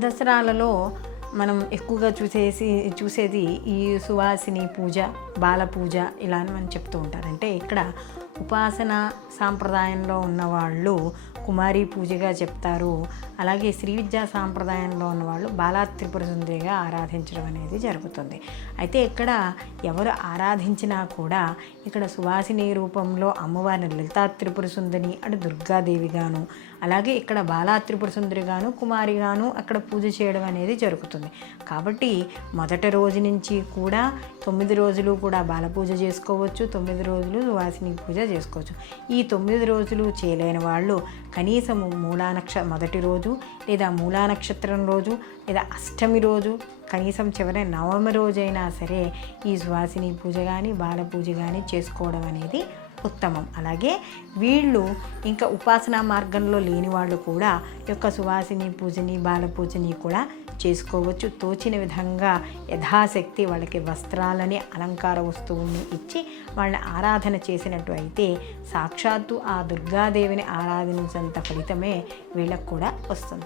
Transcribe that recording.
దసరాలలో మనం ఎక్కువగా చూసేది ఈ సువాసిని పూజ, బాల పూజ ఇలా అని మనం చెప్తూ ఉంటారు. అంటే ఇక్కడ ఉపాసన సాంప్రదాయంలో ఉన్నవాళ్ళు కుమారి పూజగా చెప్తారు. అలాగే శ్రీ విద్యా సాంప్రదాయంలో ఉన్నవాళ్ళు బాలా త్రిపుర సుందరిగా ఆరాధించడం అనేది జరుగుతుంది. అయితే ఇక్కడ ఎవరు ఆరాధించినా కూడా ఇక్కడ సువాసిని రూపంలో అమ్మవారిని లలితా త్రిపుర సుందరి అంటే దుర్గాదేవిగాను, అలాగే ఇక్కడ బాలా త్రిపుర సుందరిగాను కుమారిగాను అక్కడ పూజ చేయడం అనేది జరుగుతుంది. కాబట్టి మొదటి రోజు నుంచి కూడా 9 రోజులు కూడా బాల పూజ చేసుకోవచ్చు, 9 రోజులు సువాసిని పూజ చేసుకోవచ్చు. ఈ 9 రోజులు చేయలేని వాళ్ళు కనీసం మొదటి రోజు లేదా మూలా నక్షత్రం రోజు లేదా అష్టమి రోజు కనీసం చివరి నవమి రోజైనా సరే ఈ సువాసిని పూజ కానీ బాల పూజ కానీ చేసుకోవడం అనేది ఉత్తమం. అలాగే వీళ్ళు ఇంకా ఉపాసనా మార్గంలో లేని వాళ్ళు కూడా యొక్క సువాసిని పూజని బాల పూజని కూడా చేసుకోవచ్చు. తోచిన విధంగా యథాశక్తి వాళ్ళకి వస్త్రాలని అలంకార వస్తువుల్ని ఇచ్చి వాళ్ళని ఆరాధన చేసినట్టు అయితే సాక్షాత్తు ఆ దుర్గాదేవిని ఆరాధించేంత ఫలితమే వీళ్ళకు కూడా వస్తుంది.